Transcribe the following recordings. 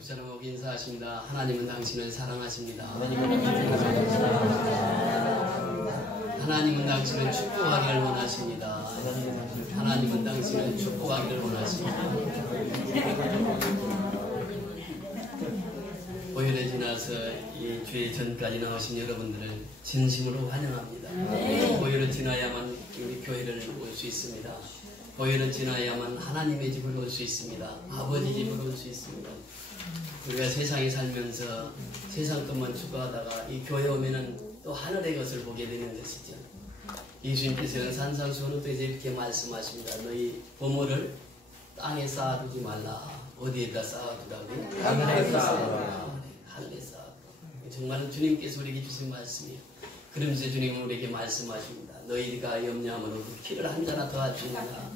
사랑하고 인사하십니다. 하나님은 당신을 사랑하십니다. 하나님은 당신을 축복하기를 원하십니다. 하나님은 당신을 축복하기를 원하십니다. 보혈에 지나서 이 주의 전까지 나오신 여러분들을 진심으로 환영합니다. 보혈을 지나야만 우리 교회를 올 수 있습니다. 보혈을 지나야만 하나님의 집으로 올 수 있습니다. 아버지 집으로 올 수 있습니다. 우리가 세상에 살면서 세상 것만 추구하다가 이 교회 오면은 또 하늘의 것을 보게 되는 것이죠. 예수님께서는 산상수훈에서 이렇게 말씀하십니다. 너희 보물을 땅에 쌓아두지 말라. 어디에다 쌓아두라고요? 하늘에 쌓아두라. 하늘에 쌓아두라. 정말 주님께서 우리에게 주신 말씀이에요. 그러면서 주님은 우리에게 말씀하십니다. 너희가 염려함으로 그 키를 한 자나 더할 수 있느냐?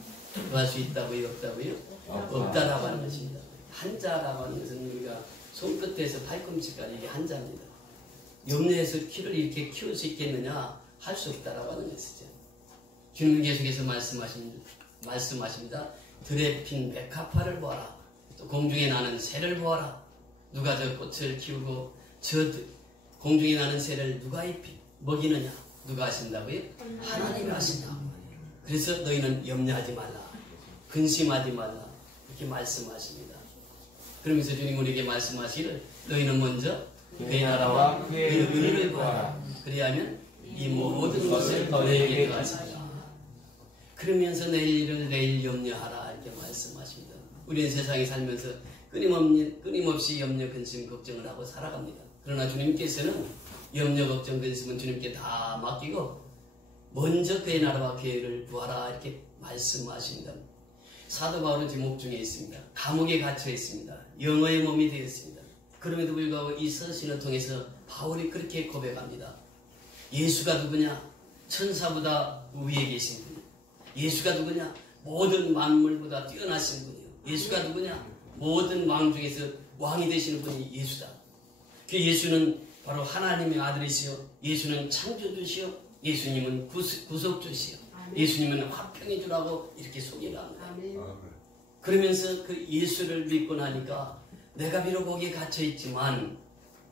더할 수 있다고요? 없다고요? 없다라고 하는 것입니다. 한자라고 하는 것은 우리가 손끝에서 팔꿈치까지 이게 한자입니다. 염려해서 키를 이렇게 키울 수 있겠느냐? 할 수 없다라고 하는 것이죠. 주님 계속해서 말씀하십니다. 들에 핀 백합화를 보아라. 또 공중에 나는 새를 보아라. 누가 저 꽃을 키우고 저 공중에 나는 새를 누가 먹이느냐? 누가 하신다고요? 하나님이 하신다고. 그래서 너희는 염려하지 말라. 근심하지 말라. 이렇게 말씀하십니다. 그러면서 주님 우리에게 말씀하시기를 너희는 먼저 그의 나라와 그의 의를 구하라. 그리하면 이 모든 것을 너희에게 더하시리라. 그러면서 내일 염려하라. 이렇게 말씀하십니다. 우리는 세상에 살면서 끊임없이 염려, 근심, 걱정을 하고 살아갑니다. 그러나 주님께서는 염려, 걱정, 근심은 주님께 다 맡기고 먼저 그의 나라와 그의 의를 구하라. 이렇게 말씀하십니다. 사도 바울은 지목 중에 있습니다. 감옥에 갇혀 있습니다. 영어의 몸이 되었습니다. 그럼에도 불구하고 이 서신을 통해서 바울이 그렇게 고백합니다. 예수가 누구냐? 천사보다 위에 계신 분이요. 예수가 누구냐? 모든 만물보다 뛰어나신 분이요. 예수가 누구냐? 모든 왕 중에서 왕이 되시는 분이 예수다. 그 예수는 바로 하나님의 아들이시요. 예수는 창조주시요. 예수님은 구속주시요. 예수님은 화평의 주라고 이렇게 소개를 합니다. 그러면서 그 예수를 믿고 나니까 내가 비록 거기에 갇혀있지만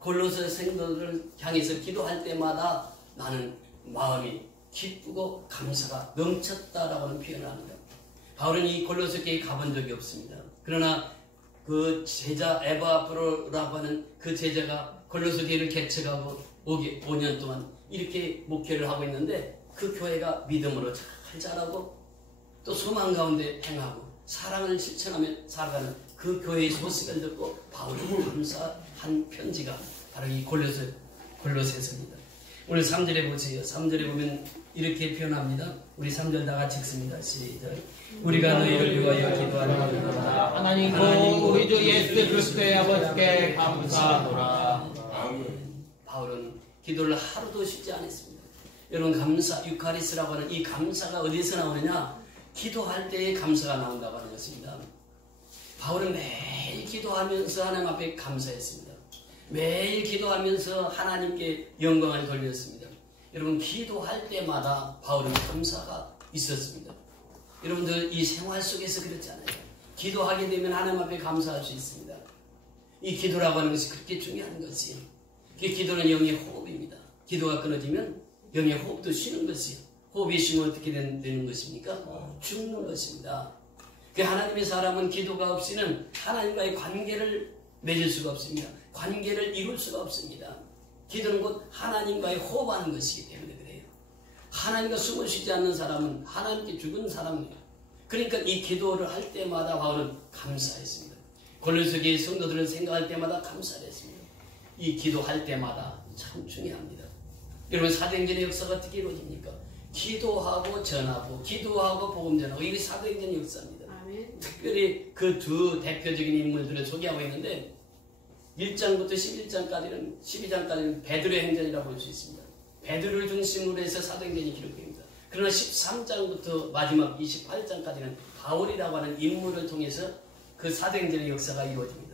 골로새 성도들을 향해서 기도할 때마다 나는 마음이 기쁘고 감사가 넘쳤다라고 하는 표현을 합니다. 바울은 이 골로새 교회에 가본 적이 없습니다. 그러나 그 제자 에바브로라고 하는 그 제자가 골로새 교회를 개척하고 5년 동안 이렇게 목회를 하고 있는데 그 교회가 믿음으로 잘 자라고 또 소망 가운데 행하고 사랑을 실천하며 살아가는 그 교회의 소식을 듣고 바울이 감사한 편지가 바로 이 골로새서입니다. 오늘 3절에 보세요. 3절에 보면 이렇게 표현합니다. 우리 3절 다 같이 읽습니다. 시작. 우리가 너희를 위하여 기도하노라. 하나님고 우리 주 예수 그리스도의 아버지께 감사하노라. 바울은 기도를 하루도 쉬지 않았습니다. 여러분 감사, 유카리스라고 하는 이 감사가 어디서 나오느냐? 기도할 때의 감사가 나온다고 하는 것입니다. 바울은 매일 기도하면서 하나님 앞에 감사했습니다. 매일 기도하면서 하나님께 영광을 돌렸습니다. 여러분 기도할 때마다 바울은 감사가 있었습니다. 여러분들 이 생활 속에서 그렇잖아요. 기도하게 되면 하나님 앞에 감사할 수 있습니다. 이 기도라고 하는 것이 그렇게 중요한 것이에요. 기도는 영의 호흡입니다. 기도가 끊어지면 영의 호흡도 쉬는 것이에요. 호흡이 쉬면 어떻게 되는 것입니까? 죽는 것입니다. 하나님의 사람은 기도가 없이는 하나님과의 관계를 맺을 수가 없습니다. 관계를 이룰 수가 없습니다. 기도는 곧 하나님과의 호흡하는 것이기 때문에 그래요. 하나님과 숨을 쉬지 않는 사람은 하나님께 죽은 사람이에요. 그러니까 이 기도를 할 때마다 바울은 감사했습니다. 골로새 교회 성도들을 생각할 때마다 감사를 했습니다. 이 기도할 때마다 참 중요합니다. 여러분 사도행전의 역사가 어떻게 이루어집니까? 기도하고 전하고 기도하고 복음 전하고 이게 사도행전 역사입니다. 아멘. 특별히 그 두 대표적인 인물들을 소개하고 있는데 1장부터 12장까지는 베드로의 행전이라고 볼 수 있습니다. 베드로를 중심으로 해서 사도행전이 기록됩니다. 그러나 13장부터 마지막 28장까지는 바울이라고 하는 인물을 통해서 그 사도행전의 역사가 이루어집니다.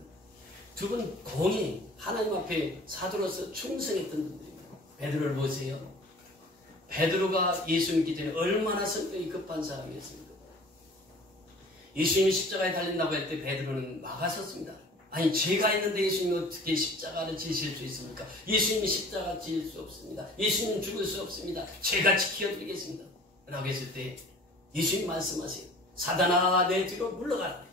두 분 공히 하나님 앞에 사도로서 충성했던 분들입니다. 베드로를 보세요. 베드로가 예수 믿기 전에 얼마나 성격이 급한 사람이었습니까? 예수님이 십자가에 달린다고 할 때 베드로는 막아섰습니다. 아니 죄가 있는데 예수님이 어떻게 십자가를 지실 수 있습니까? 예수님이 십자가 지을 수 없습니다. 예수님은 죽을 수 없습니다. 제가 지켜드리겠습니다. 라고 했을 때 예수님 말씀하세요. 사단아 내 뒤로 물러가라.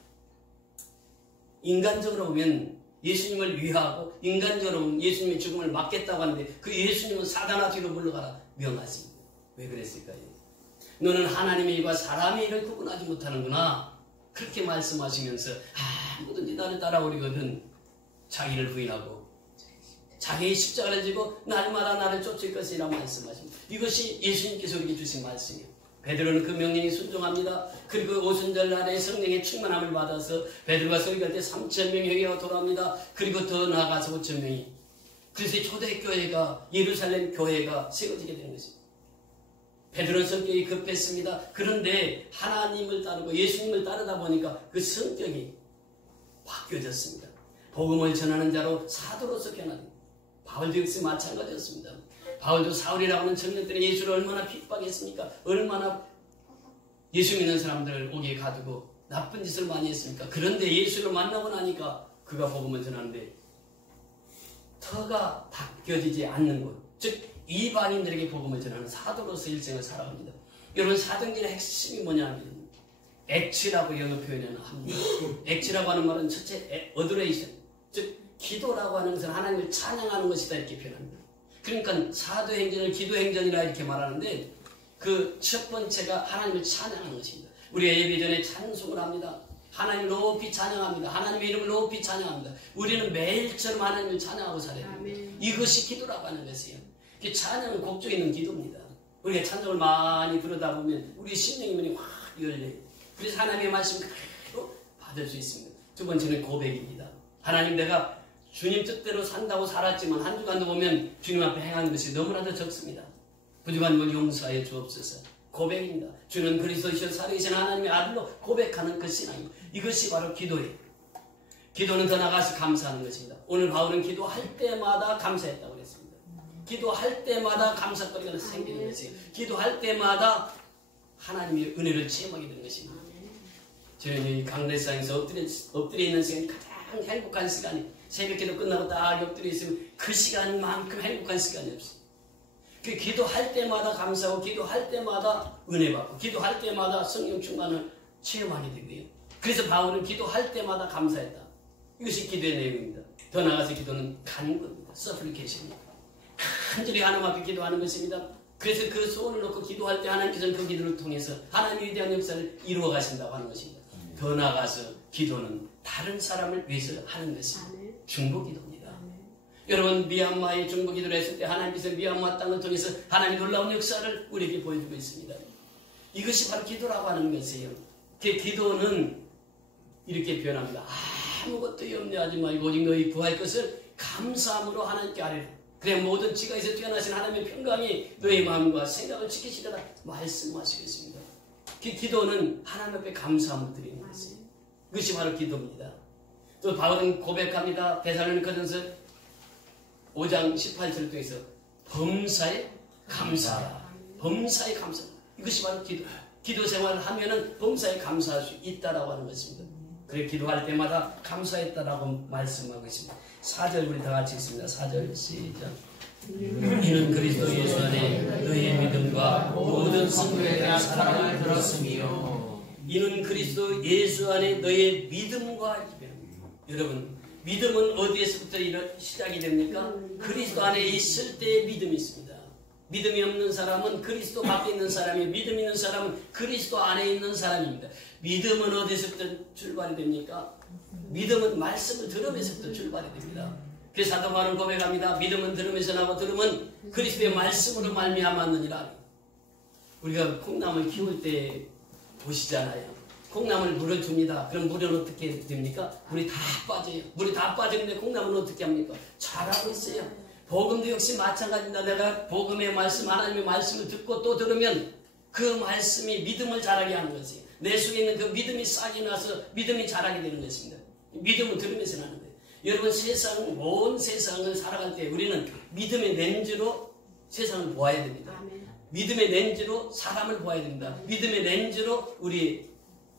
인간적으로 보면 예수님을 위하고 인간적으로 보면 예수님의 죽음을 막겠다고 하는데 그 예수님은 사단아 뒤로 물러가라 명하십니다. 왜 그랬을까요? 너는 하나님의 일과 사람의 일을 구분하지 못하는구나. 그렇게 말씀하시면서 뭐든지 나를 따라오리거든 자기를 부인하고 자기의 십자가를 지고 날마다 나를 쫓을 것이라 말씀하십니다. 이것이 예수님께서 우리에게 주신 말씀이에요. 베드로는 그 명령에 순종합니다. 그리고 오순절 날에 성령의 충만함을 받아서 베드로가 설교할 때 3,000명이 회개가 돌아옵니다. 그리고 더 나아가서 5,000명이. 그래서 초대교회가 예루살렘 교회가 세워지게 되는 것입니다. 베드로는 성격이 급했습니다. 그런데 하나님을 따르고 예수님을 따르다 보니까 그 성격이 바뀌어졌습니다. 복음을 전하는 자로 사도로서 변화됩니다. 바울도 역시 마찬가지였습니다. 바울도 사울이라고 하는 청년들이 예수를 얼마나 핍박했습니까? 얼마나 예수 믿는 사람들을 옥에 가두고 나쁜 짓을 많이 했습니까? 그런데 예수를 만나고 나니까 그가 복음을 전하는데 터가 바뀌어지지 않는 것, 즉 이방인들에게 복음을 전하는 사도로서 일생을 살아갑니다. 여러분 사도행전의 핵심이 뭐냐면 액치라고 영어 표현을 합니다. 액치라고 하는 말은 첫째 어도레이션, 즉 기도라고 하는 것은 하나님을 찬양하는 것이다 이렇게 표현합니다. 그러니까 사도행전을 기도행전이라 이렇게 말하는데 그 첫 번째가 하나님을 찬양하는 것입니다. 우리가 예배 전에 찬송을 합니다. 하나님을 높이 찬양합니다. 하나님의 이름을 높이 찬양합니다. 우리는 매일처럼 하나님을 찬양하고 살아야 됩니다. 이것이 기도라고 하는 것이에요. 찬양은 곡조 있는 기도입니다. 우리가 찬송을 많이 부르다 보면 우리 심령의 문이 확 열려요. 그래서 하나님의 말씀을 그대로 받을 수 있습니다. 두 번째는 고백입니다. 하나님 내가 주님 뜻대로 산다고 살았지만 한 주간도 보면 주님 앞에 행한 것이 너무나도 적습니다. 부족한 걸 용서하여 주옵소서. 고백입니다. 주는 그리스도이시여 살아계신 하나님의 아들로 고백하는 그 신앙입니다. 이것이 바로 기도예요. 기도는 더 나아가서 감사하는 것입니다. 오늘 바울은 기도할 때마다 감사했다고 그랬습니다. 기도할 때마다 감사거리가 생기는 것이에요. 기도할 때마다 하나님의 은혜를 체험하게 되는 것입니다. 저는 이 강대상에서 엎드려 있는 시간이 가장 행복한 시간이 새벽기도 끝나고 딱 엎드려 있으면 그 시간만큼 행복한 시간이 없어요. 그 기도할 때마다 감사하고 기도할 때마다 은혜 받고 기도할 때마다 성령 충만을 체험하게 되고요. 그래서 바울은 기도할 때마다 감사했다. 이것이 기도의 내용입니다. 더 나아가서 기도는 간구입니다. 서플리케이션입니다. 간절히 하나님 앞에 기도하는 것입니다. 그래서 그 소원을 놓고 기도할 때 하나님께서는 그 기도를 통해서 하나님의 위대한 역사를 이루어 가신다고 하는 것입니다. 더 나아가서 기도는 다른 사람을 위해서 하는 것입니다. 중보기도입니다. 여러분 미얀마의 중보기도를 했을 때 하나님께서 미얀마 땅을 통해서 하나님의 놀라운 역사를 우리에게 보여주고 있습니다. 이것이 바로 기도라고 하는 것이에요. 그 기도는 이렇게 표현합니다. 아무것도 염려하지 말고 오직 너희 구할 것을 감사함으로 하나님께 아뢰라. 그래 모든 지각에서 뛰어나신 하나님의 평강이 너희 마음과 생각을 지키시리라 말씀하시겠습니다. 그 기도는 하나님 앞에 감사함을 드리는 것이에요. 그것이 바로 기도입니다. 또 바울은 고백합니다. 데살로니가전서 5장 18절을 통해서 범사에 감사하라. 범사에 감사하라. 이것이 바로 기도. 기도 생활을 하면은 범사에 감사할 수 있다라고 하는 것입니다. 그래 기도할 때마다 감사했다라고 말씀하고 있습니다. 4절 우리 다 같이 읽습니다. 4절 시작. 이는 그리스도 예수 안에 너희의 믿음과 모든 성도에 대한 사랑을 들었으며 이는 그리스도 예수 안에 너희의 믿음과 여러분 믿음은 어디에서부터 시작이 됩니까? 그리스도 안에 있을 때의 믿음이 있습니다. 믿음이 없는 사람은 그리스도 밖에 있는 사람이에요. 믿음 있는 사람은 그리스도 안에 있는 사람입니다. 믿음은 어디서부터 출발이 됩니까? 믿음은 말씀을 들으면서부터 출발이 됩니다. 그래서 사도 바울은 고백합니다. 믿음은 들으면서 나고 들으면 그리스도의 말씀으로 말미암았느니라. 우리가 콩나물 키울 때 보시잖아요. 콩나물 물을 줍니다. 그럼 물은 어떻게 됩니까? 물이 다 빠져요. 물이 다 빠지는데 콩나물은 어떻게 합니까? 자라고 있어요. 복음도 역시 마찬가지입니다. 내가 복음의 말씀, 하나님의 말씀을 듣고 또 들으면 그 말씀이 믿음을 자라게 하는 것이에요. 내 속에 있는 그 믿음이 싹이 나서 믿음이 자라게 되는 것입니다. 믿음은 들으면서 나는 거예요. 여러분 온 세상을 살아갈 때 우리는 믿음의 렌즈로 세상을 보아야 됩니다. 믿음의 렌즈로 사람을 보아야 됩니다. 믿음의 렌즈로 우리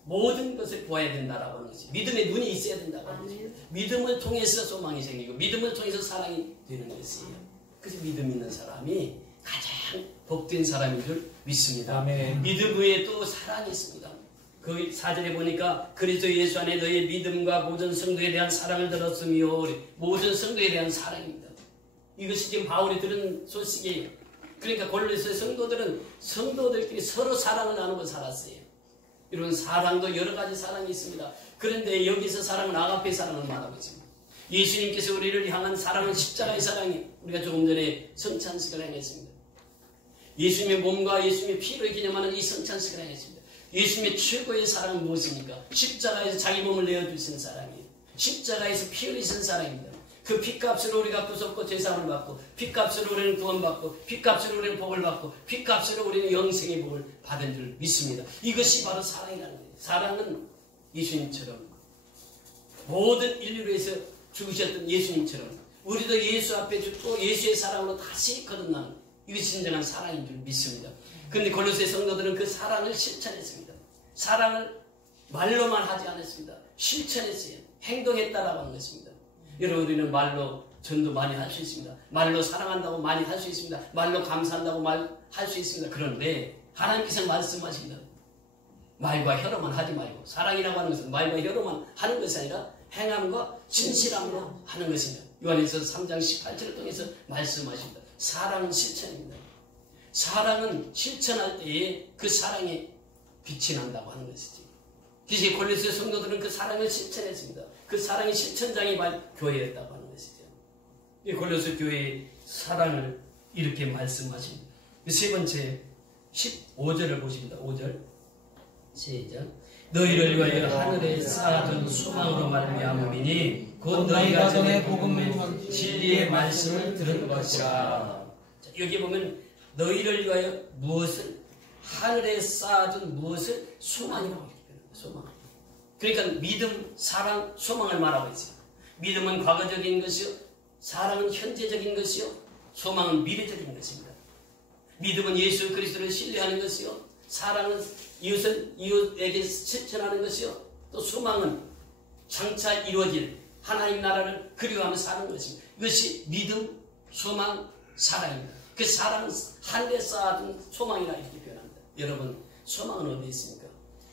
모든 것을 보아야 된다라고 하는 것이 믿음의 눈이 있어야 된다고 하는 것입니다. 믿음을 통해서 소망이 생기고 믿음을 통해서 사랑이 되는 것이에요. 그래서 믿음 있는 사람이 가장 복된 사람인 줄 믿습니다. 아멘. 믿음 위에 또 사랑이 있습니다. 그 4절에 보니까 그리스도 예수 안에 너의 믿음과 모든 성도에 대한 사랑을 들었으며 모든 성도에 대한 사랑입니다. 이것이 지금 바울이 들은 소식이에요. 그러니까 골로새 성도들은 성도들끼리 서로 사랑을 나누고 살았어요. 이런 사랑도 여러 가지 사랑이 있습니다. 그런데 여기서 사랑은 아가페 사랑을 말하고 있습니다. 예수님께서 우리를 향한 사랑은 십자가의 사랑이 우리가 조금 전에 성찬식을 행했습니다. 예수님의 몸과 예수님의 피로 기념하는 이 성찬식을 행했습니다. 예수님의 최고의 사랑은 무엇입니까? 십자가에서 자기 몸을 내어주시는 사랑이에요. 십자가에서 피 흘리신 사랑입니다. 그 피값으로 우리가 구속고 제사함을 받고 피값으로 우리는 구원받고 피값으로 우리는 복을 받고 피값으로 우리는 영생의 복을 받은 줄 믿습니다. 이것이 바로 사랑이라는 거예요. 사랑은 예수님처럼 모든 인류를 위해서 죽으셨던 예수님처럼 우리도 예수 앞에 죽고 예수의 사랑으로 다시 거듭나는 이것이 진정한 사랑인 줄 믿습니다. 그런데 골로새 성도들은 그 사랑을 실천했습니다. 사랑을 말로만 하지 않았습니다. 실천했어요. 행동했다라고 하는 것입니다. 여러분 우리는 말로 전도 많이 할 수 있습니다. 말로 사랑한다고 많이 할 수 있습니다. 말로 감사한다고 할 수 있습니다. 그런데 하나님께서 말씀하십니다. 말과 혀로만 하지 말고 사랑이라고 하는 것은 말과 혀로만 하는 것이 아니라 행함과 진실함으로 하는 것입니다. 요한일서 3장 18절을 통해서 말씀하십니다. 사랑은 실천입니다. 사랑은 실천할 때에 그 사랑에 빛이 난다고 하는 것이지. 그래서 골로새 성도들은 그 사랑을 실천했습니다. 그 사랑의 실천장이 바로 교회였다고 하는 것이죠. 이 골로새 교회의 사랑을 이렇게 말씀하십니다. 세 번째 15절을 보십니다. 5절 시작. 너희를 위하여 하늘에 쌓아둔 소망으로 말미암음이니 곧 너희가 전에 복음의 진리의 말씀을 들은 것이라. 자, 여기 보면 너희를 위하여 무엇을 하늘에 쌓아둔 무엇을 소망이라고 이렇게 표현합니다. 소망. 그러니까 믿음, 사랑, 소망을 말하고 있어요. 믿음은 과거적인 것이요, 사랑은 현재적인 것이요, 소망은 미래적인 것입니다. 믿음은 예수 그리스도를 신뢰하는 것이요, 사랑은 이웃에게 실천하는 것이요, 또 소망은 장차 이루어질 하나님 나라를 그리워하며 사는 것입니다. 이것이 믿음, 소망, 사랑입니다. 그 사랑은 하늘에 쌓아둔 소망이라 이렇게 표현합니다. 여러분, 소망은 어디에 있습니까?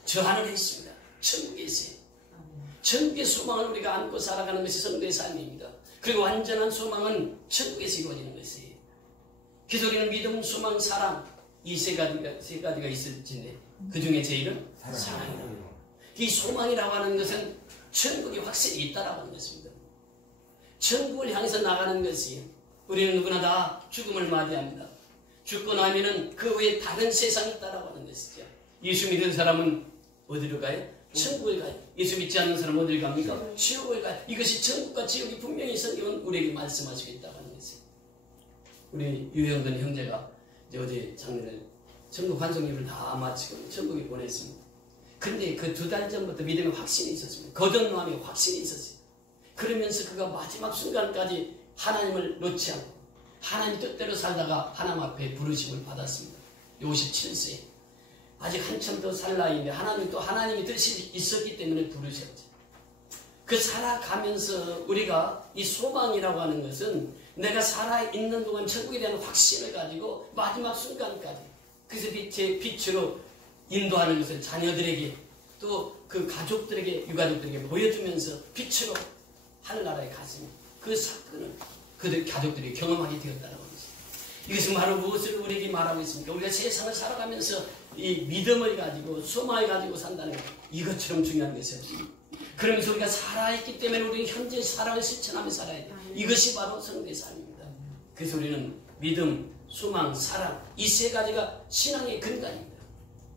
저 하늘에 있습니다. 천국에 있어요. 천국의 소망을 우리가 안고 살아가는 것이 성도의 삶입니다. 그리고 완전한 소망은 천국에서 이루어지는 것이에요. 그래서 우리는 믿음, 소망, 사랑 이 세 가지가 있을진데 그 중에 제일은 사랑이라고. 이 소망이라고 하는 것은 천국이 확실히 있다라고 하는 것입니다. 천국을 향해서 나가는 것이에요. 우리는 누구나 다 죽음을 맞이합니다. 죽고 나면은 그 외에 다른 세상이 있다라고 하는 것이죠. 예수 믿는 사람은 어디로 가요? 천국을 가요. 예수 믿지 않는 사람은 어디를 갑니까? 지옥을 가요. 이것이 천국과 지옥이 분명히 성경은 우리에게 말씀하시고 있다고 하는 것이에요. 우리 유형근 형제가 이제 어제 작년에 천국 환송일을 다 마치고 천국에 보냈습니다. 근데 그 2달 전부터 믿음의 확신이 있었습니다. 거듭남의 확신이 있었어요. 그러면서 그가 마지막 순간까지 하나님을 놓지 않고 하나님 뜻대로 살다가 하나님 앞에 부르심을 받았습니다. 57세. 아직 한참 더 살 나이인데 하나님이 뜻이 있었기 때문에 부르셨죠. 그 살아가면서 우리가 이 소망이라고 하는 것은 내가 살아있는 동안 천국에 대한 확신을 가지고 마지막 순간까지 그래서 빛으로 인도하는 것을 자녀들에게 또 그 가족들에게 유가족들에게 보여주면서 빛으로 하늘나라에 갔습니다. 그 사건을 그들 가족들이 경험하게 되었다는 것입니다. 이것은 바로 무엇을 우리에게 말하고 있습니까? 우리가 세상을 살아가면서 이 믿음을 가지고 소망을 가지고 산다는 것 이것처럼 중요한 것이 없습니다. 그러면서 우리가 살아있기 때문에 우리는 현재 사랑을 실천하며 살아야 돼요. 이것이 바로 성도의 삶입니다. 그래서 우리는 믿음, 소망, 사랑 이 세 가지가 신앙의 근간입니다.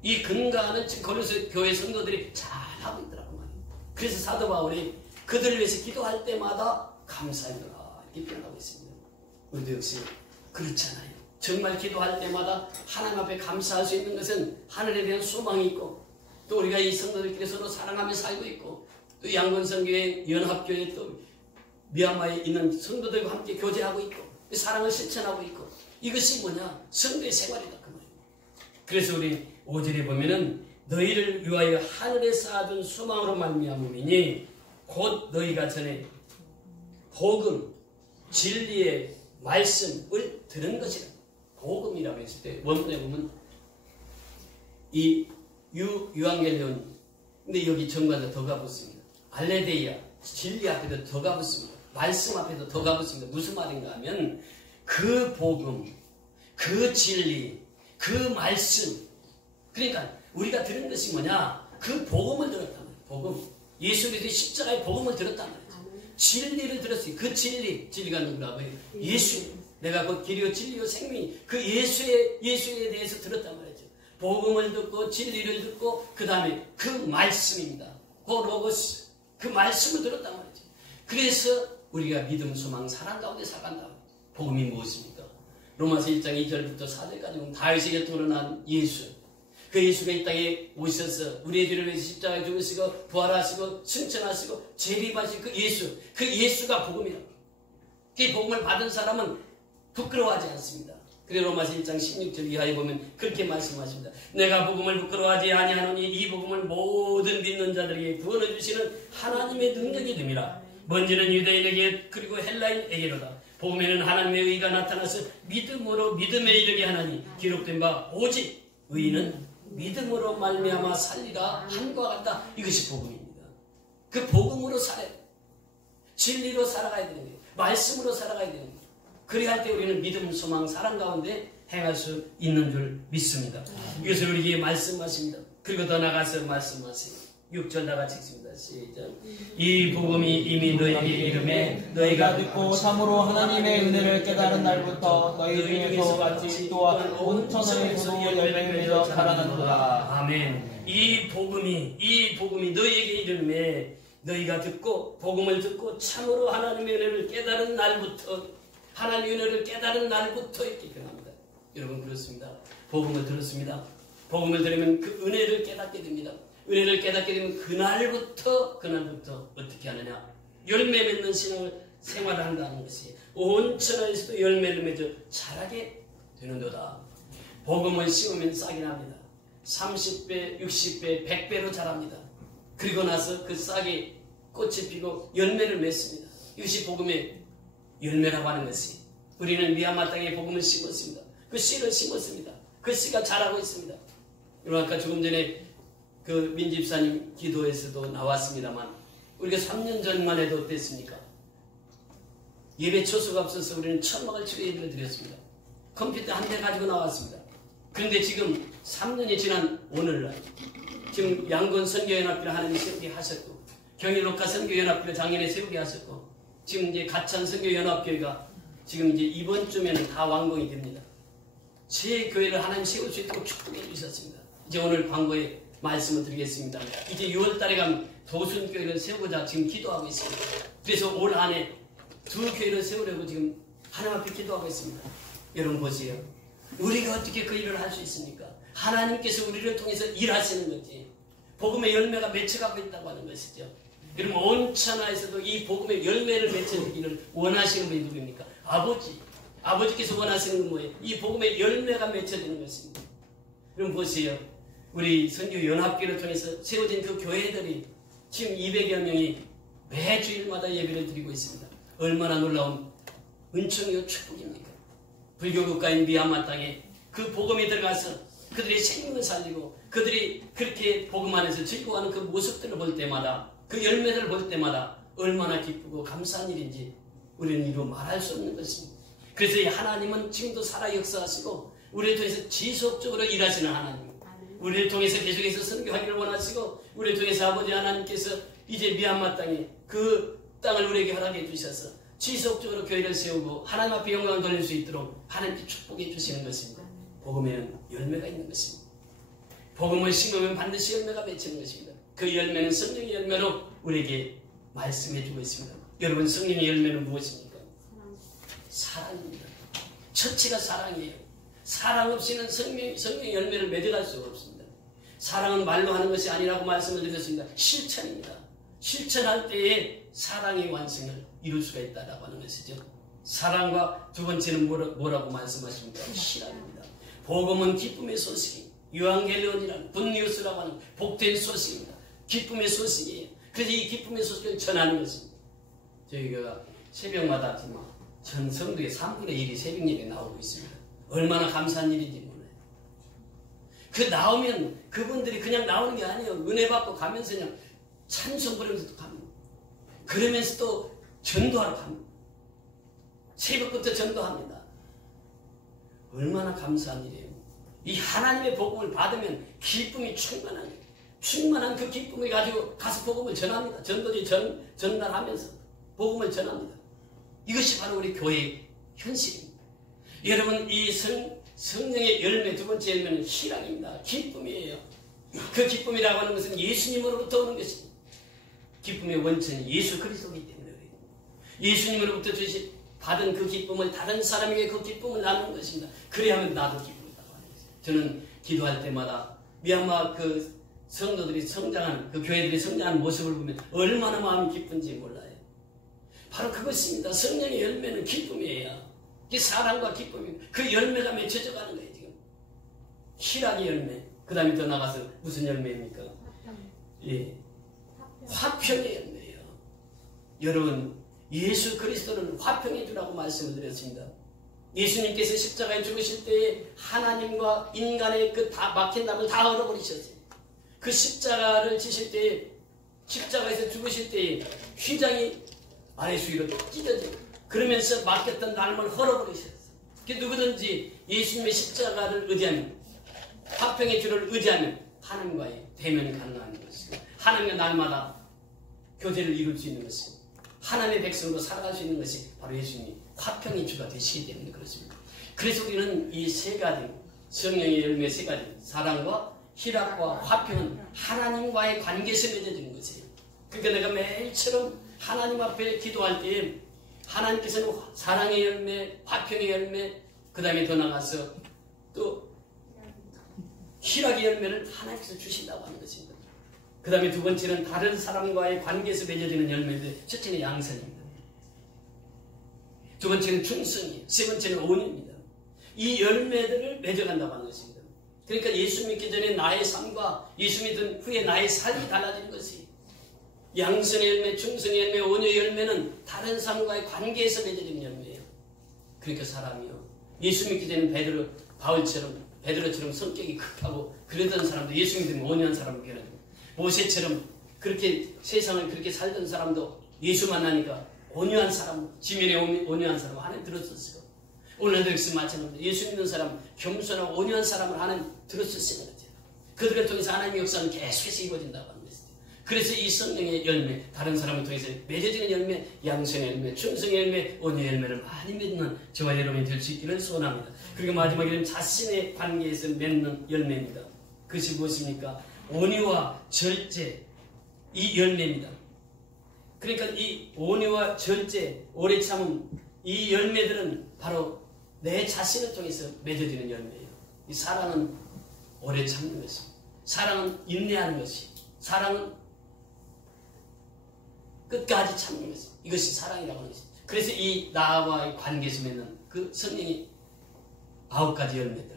이 근간을 지금 골로새 교회 성도들이 잘하고 있더라고 말이에요. 그래서 사도 바울이 그들을 위해서 기도할 때마다 감사하노라 이렇게 표현하고 있습니다. 우리도 역시 그렇잖아요. 정말 기도할 때마다 하나님 앞에 감사할 수 있는 것은 하늘에 대한 소망이 있고 또 우리가 이 성도들끼리 서로 사랑하며 살고 있고 또 양건성교회, 연합교회 또 미얀마에 있는 성도들과 함께 교제하고 있고 사랑을 실천하고 있고 이것이 뭐냐? 성도의 생활이다 그 말입니다. 그래서 우리 5절에 보면은 너희를 위하여 하늘에 쌓아둔 소망으로 말미암음이니 곧 너희가 전에 복음, 진리의 말씀을 들은 것이라. 복음이라고 했을 때 원문에 보면 이 유앙겔리온, 근데 여기 정관에 더 가붙습니다. 알레데이아, 진리 앞에도 더 가붙습니다. 말씀 앞에도 더 가붙습니다. 무슨 말인가 하면 그 복음, 그 진리, 그 말씀, 그러니까 우리가 들은 것이 뭐냐? 그 복음을 들었단 말이에요. 복음. 예수 그리스도의 십자가의 복음을 들었단 말이에요. 진리를 들었어요. 그 진리가 누구라고 해요? 예수. 내가 그 길이요 진리요 생명이 그 예수에 대해서 들었단 말이죠. 복음을 듣고 진리를 듣고 그 다음에 그 말씀입니다. 그 로고스, 그 말씀을 들었단 말이죠. 그래서 우리가 믿음, 소망, 사랑 가운데 살아간다. 복음이 무엇입니까? 로마서 1장 2절부터 4절까지 보면 다윗의 곁으로 난 예수. 그 예수가 이 땅에 오셔서 우리의 죄를 위해서 십자가에 죽으시고 부활하시고 승천하시고 재림하신 그 예수. 그 예수가 복음이라고. 그 복음을 받은 사람은 부끄러워하지 않습니다. 그래서 로마서 1장 16절 이하에 보면 그렇게 말씀하십니다. 내가 복음을 부끄러워하지 아니하노니 이 복음을 모든 믿는 자들에게 구원을 주시는 하나님의 능력이 됨이라. 먼저는 유대인에게 그리고 헬라인에게로다. 복음에는 하나님의 의가 나타나서 믿음으로 믿음에 이르게 하나니 기록된 바 오직 의인은 믿음으로 말미암아 살리라 한과 같다. 이것이 복음입니다. 그 복음으로 살아야 돼요. 진리로 살아가야 되는 거예요. 말씀으로 살아가야 되는 거예요. 그래야 할 때 우리는 믿음, 소망, 사랑 가운데 행할 수 있는 줄 믿습니다. 이것을 우리에게 말씀하십니다. 그리고 더 나가서 말씀하세요. 6절 다 같이 읽습니다. 시작. 이 복음이 이미 너희에게 이름에 너희가 듣고 참으로 하나님의 은혜를 깨달은 날부터 너희 중에서 같이 또한 온 천하에서도 열매를 맺어 자라는도다. 아멘. 이 복음이 너희에게 이름에 너희가 듣고 복음을 듣고 참으로 하나님의 은혜를 깨달은 날부터 하나님의 은혜를 깨달은 날부터 이렇게 변합니다. 여러분 그렇습니다. 복음을 들었습니다. 복음을 들으면 그 은혜를 깨닫게 됩니다. 은혜를 깨닫게 되면 그날부터 어떻게 하느냐? 열매 맺는 신앙을 생활한다는 것이 온 천하에서도 열매를 맺어 자라게 되는도다. 복음을 심으면 싹이 납니다. 30배, 60배, 100배로 자랍니다. 그리고 나서 그 싹이 꽃이 피고 열매를 맺습니다. 이것이 복음의 열매라고 하는 것이 우리는 미얀마 땅에 복음을 심었습니다. 그 씨를 심었습니다. 그 씨가 자라고 있습니다. 여러분 아까 조금 전에 그 민집사님 기도에서도 나왔습니다만 우리가 3년 전만 해도 어땠습니까? 예배 초소가 없어서 우리는 천막을 치료 예배를 드렸습니다. 컴퓨터 한 대 가지고 나왔습니다. 그런데 지금 3년이 지난 오늘날 지금 양곤 선교연합회를 하나님이 세우게 하셨고 경일 녹화 선교연합회가 작년에 세우게 하셨고 지금 이제 가찬 선교연합교회가 지금 이제 이번 주면은 다 완공이 됩니다. 제 교회를 하나님 세울 수 있도록 축복해 주셨습니다. 이제 오늘 광고에 말씀을 드리겠습니다. 이제 6월 달에 가면 도순교회를 세우고자 지금 기도하고 있습니다. 그래서 올 한해 2교회를 세우려고 지금 하나님 앞에 기도하고 있습니다. 여러분 보세요. 우리가 어떻게 그 일을 할 수 있습니까? 하나님께서 우리를 통해서 일하시는 거지. 복음의 열매가 맺혀가고 있다고 하는 것이죠. 그러면 온 천하에서도 이 복음의 열매를 맺혀지기를 원하시는 분이 누구입니까? 아버지께서 원하시는 건 뭐예요? 이 복음의 열매가 맺혀지는 것입니다. 그럼 보세요. 우리 선교연합교회를 통해서 세워진 그 교회들이 지금 200여 명이 매주일마다 예배를 드리고 있습니다. 얼마나 놀라운 은총이요 축복입니까? 불교 국가인 미얀마 땅에 그 복음이 들어가서 그들의 생명을 살리고 그들이 그렇게 복음 안에서 즐거워하는 그 모습들을 볼 때마다 그 열매들을 볼 때마다 얼마나 기쁘고 감사한 일인지 우리는 이루 말할 수 없는 것입니다. 그래서 이 하나님은 지금도 살아 역사하시고 우리를 통해서 지속적으로 일하시는 하나님, 우리를 통해서 계속해서 선교하기를 원하시고 우리를 통해서 아버지 하나님께서 이제 미얀마 땅에 그 땅을 우리에게 허락해 주셔서 지속적으로 교회를 세우고 하나님 앞에 영광을 돌릴 수 있도록 하나님께 축복해 주시는 것입니다. 복음에는 열매가 있는 것입니다. 복음을 심으면 반드시 열매가 맺히는 것입니다. 그 열매는 성령의 열매로 우리에게 말씀해 주고 있습니다. 여러분 성령의 열매는 무엇입니까? 사랑입니다. 첫째가 사랑이에요. 사랑 없이는 성령의 열매를 맺어갈 수가 없습니다. 사랑은 말로 하는 것이 아니라고 말씀을 드렸습니다. 실천입니다. 실천할 때에 사랑의 완성을 이룰 수가 있다라고 하는 것이죠. 사랑과 두 번째는 뭐라고 말씀하십니까? 신앙입니다. 복음은 기쁨의 소식이 유앙겔리온이라는 굿뉴스라고 하는 복된 소식입니다. 기쁨의 소식이에요. 그래서 이 기쁨의 소식을 전하는 것입니다. 저희가 새벽마다 전 성도의 3분의 1이 새벽 예배 나오고 있습니다. 얼마나 감사한 일인지 몰라요. 그 나오면 그분들이 그냥 나오는 게 아니에요. 은혜 받고 가면서 그냥 찬송 부르면서 또 갑니다. 그러면서 또 전도하러 갑니다. 새벽부터 전도합니다. 얼마나 감사한 일이에요. 이 하나님의 복음을 받으면 기쁨이 충만한 그 기쁨을 가지고 가서 복음을 전합니다. 전도지 전달하면서 복음을 전합니다. 이것이 바로 우리 교회의 현실입니다. 여러분, 이 성령의 열매, 두 번째 열매는 희락입니다. 기쁨이에요. 그 기쁨이라고 하는 것은 예수님으로부터 오는 것입니다. 기쁨의 원천이 예수 그리스도이기 때문에 예수님으로부터 받은 그 기쁨을 다른 사람에게 그 기쁨을 나누는 것입니다. 그래야만 나도 기쁘다고 하는 것입니다. 저는 기도할 때마다 미얀마 그 성도들이 성장한, 그 교회들이 성장하는 모습을 보면 얼마나 마음이 기쁜지 몰라요. 바로 그것입니다. 성령의 열매는 기쁨이에요. 그 사랑과 기쁨입니다. 그 열매가 맺혀져 가는 거예요, 지금. 희락의 열매. 그 다음에 더 나가서 무슨 열매입니까? 예. 화평의 열매예요. 여러분, 예수 그리스도는 화평해 주라고 말씀을 드렸습니다. 예수님께서 십자가에 죽으실 때에 하나님과 인간의 그 다 막힌 담을 다 얼어버리셨어요. 그 십자가를 지실 때에, 십자가에서 죽으실 때에 휘장이 아래수위로 찢어지고 그러면서 막혔던 날을 헐어버리셨어요. 누구든지 예수님의 십자가를 의지하면, 화평의 주를 의지하면 하나님과의 대면이 가능한 것입니다. 하나님과 날마다 교제를 이룰 수 있는 것입니다. 하나님의 백성으로 살아갈 수 있는 것이 바로 예수님이 화평의 주가 되시기 때문에 그렇습니다. 그래서 우리는 이 세 가지, 성령의 열매 세 가지, 사랑과 희락과 화평은 하나님과의 관계에서 맺어지는 것이에요. 그러니까 내가 매일처럼 하나님 앞에 기도할 때 하나님께서는 사랑의 열매, 화평의 열매, 그 다음에 더 나가서 또 희락의 열매를 하나님께서 주신다고 하는 것입니다. 그 다음에 두 번째는 다른 사람과의 관계에서 맺어지는 열매인데, 첫째는 양선입니다. 두 번째는 충성이에요. 세 번째는 온유입니다. 이 열매들을 맺어간다고 하는 것입니다. 그러니까 예수 믿기 전에 나의 삶과 예수 믿은 후에 나의 삶이 달라지는 것이, 양선의 열매, 충성의 열매, 온유의 열매는 다른 사람과의 관계에서 맺어지는 열매예요. 그러니까 사람이요, 예수 믿기 전에 베드로처럼 성격이 급하고 그러던 사람도 예수 믿으면 온유한 사람을 변하고, 모세처럼 그렇게 세상을 그렇게 살던 사람도 예수 만나니까 온유한 사람, 지면에 온유한 사람 하나님 들었었어요. 오늘도 역시 마찬가지로 예수 믿는 사람, 겸손하고 온유한 사람을 하나님 들었었어요. 그들을 통해서 하나님의 역사는 계속해서 이루어진다고 하는 것이죠. 그래서 이 성령의 열매, 다른 사람을 통해서 맺어지는 열매, 양성의 열매, 충성의 열매, 온유의 열매를 많이 맺는 저와 여러분이 될 수 있기를 소원합니다. 그리고 마지막에는 자신의 관계에서 맺는 열매입니다. 그것이 무엇입니까? 온유와 절제, 이 열매입니다. 그러니까 이 온유와 절제, 오래 참음, 이 열매들은 바로 내 자신을 통해서 맺어지는 열매예요. 이 사랑은 오래 참는 것이, 사랑은 인내하는 것이, 사랑은 끝까지 참는 것이, 이것이 사랑이라고 하는 것입니다. 그래서 이 나와의 관계에서 맺는 그 성령의 9가지 열매들,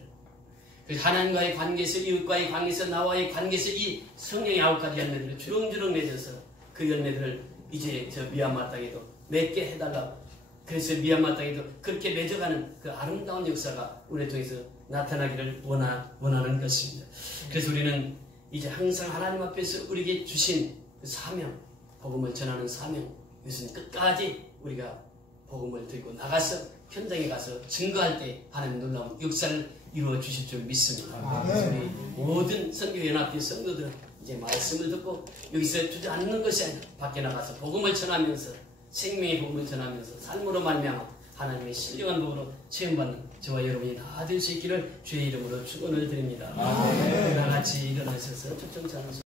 하나님과의 관계에서, 이웃과의 관계에서, 나와의 관계에서 이 성령의 9가지 열매들을 주렁주렁 맺어서 그 열매들을 이제 저 미얀마 땅에도 맺게 해달라고, 그래서 미얀마 땅에도 그렇게 맺어가는 그 아름다운 역사가 우리를 통해서 나타나기를 원하는 것입니다. 그래서 우리는 이제 항상 하나님 앞에서 우리에게 주신 그 사명, 복음을 전하는 사명, 이것은 끝까지 우리가 복음을 들고 나가서 현장에 가서 증거할 때 하나님 놀라운 역사를 이루어 주실 줄 믿습니다. 그래서 우리 모든 선교연합회 성도들은 이제 말씀을 듣고 여기서 주저앉는 것이 아니라 밖에 나가서 복음을 전하면서, 생명의 복음을 전하면서 삶으로 말미암아 하나님의 신령한 복으로 체험받는 저와 여러분이 다 될 수 있기를 주의 이름으로 축원을 드립니다. 다 같이 일어나셔서 초청찬송